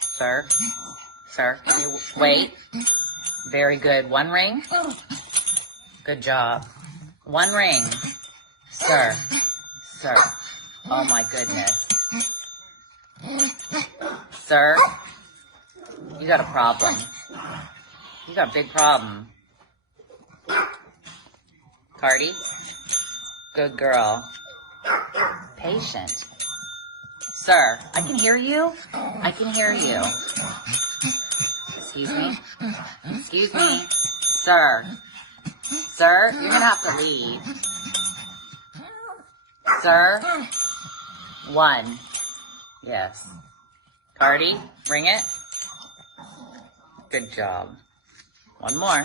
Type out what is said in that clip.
Sir? Sir, can you wait? Very good. One ring? Good job. One ring. Sir. Sir. Oh my goodness. Sir? You got a problem. You got a big problem. Cardi? Good girl. Patient. Sir, I can hear you. I can hear you. Excuse me. Excuse me. Sir. Sir, you're gonna have to leave. Sir? One. Yes. Cardi, ring it. Good job. One more.